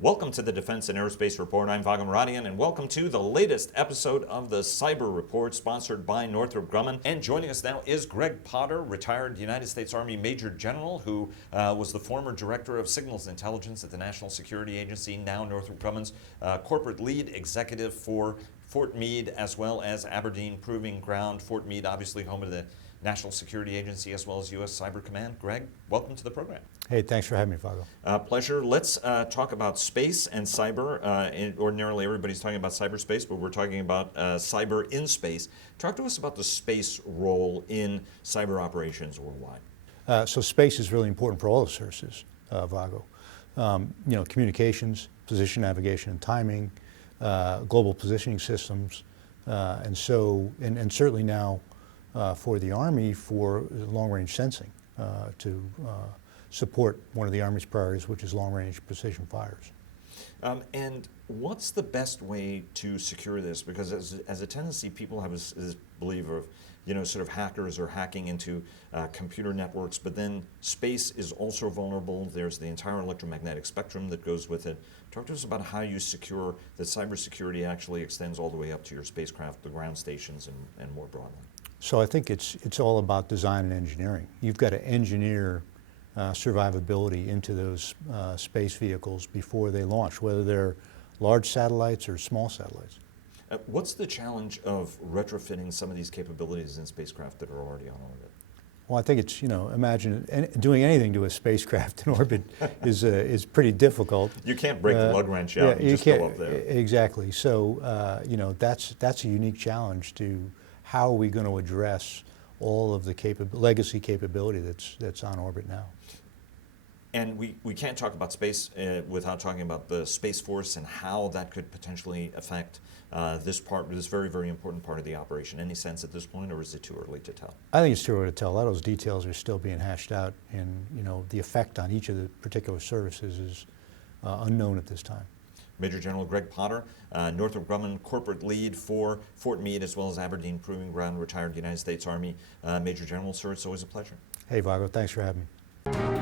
Welcome to the Defense and Aerospace Report. I'm Vago Muradian, and welcome to the latest episode of the Cyber Report, sponsored by Northrop Grumman. And joining us now is Greg Potter, retired United States Army Major General, who was the former Director of Signals Intelligence at the National Security Agency, now Northrop Grumman's corporate lead executive for Fort Meade, as well as Aberdeen Proving Ground. Fort Meade, obviously home of the National Security Agency, as well as U.S. Cyber Command. Greg, welcome to the program. Hey, thanks for having me, Vago. Pleasure. Let's talk about space and cyber. Ordinarily, everybody's talking about cyberspace, but we're talking about cyber in space. Talk to us about the space role in cyber operations worldwide. So space is really important for all the services, Vago. Communications, position navigation and timing, global positioning systems, and certainly now for the Army for long-range sensing to support one of the Army's priorities, which is long-range precision fires. And what's the best way to secure this? Because as a tendency, people have this belief of, sort of hackers are hacking into computer networks, but then space is also vulnerable. There's the entire electromagnetic spectrum that goes with it. Talk to us about how you secure that cybersecurity actually extends all the way up to your spacecraft, the ground stations, and more broadly. So I think it's all about design and engineering. You've got to engineer survivability into those space vehicles before they launch, whether they're large satellites or small satellites. What's the challenge of retrofitting some of these capabilities in spacecraft that are already on orbit? Well, I think it's, imagine doing anything to a spacecraft in orbit is pretty difficult. You can't break the lug wrench out, you just go up there. Exactly. So, that's a unique challenge to how are we going to address all of the legacy capability that's on orbit now. And we can't talk about space without talking about the Space Force and how that could potentially affect this very, very important part of the operation. Any sense at this point, or is it too early to tell? I think it's too early to tell. A lot of those details are still being hashed out, and the effect on each of the particular services is unknown at this time. Major General Greg Potter, Northrop Grumman corporate lead for Fort Meade, as well as Aberdeen Proving Ground, retired United States Army Major General. Sir, it's always a pleasure. Hey, Vago, thanks for having me.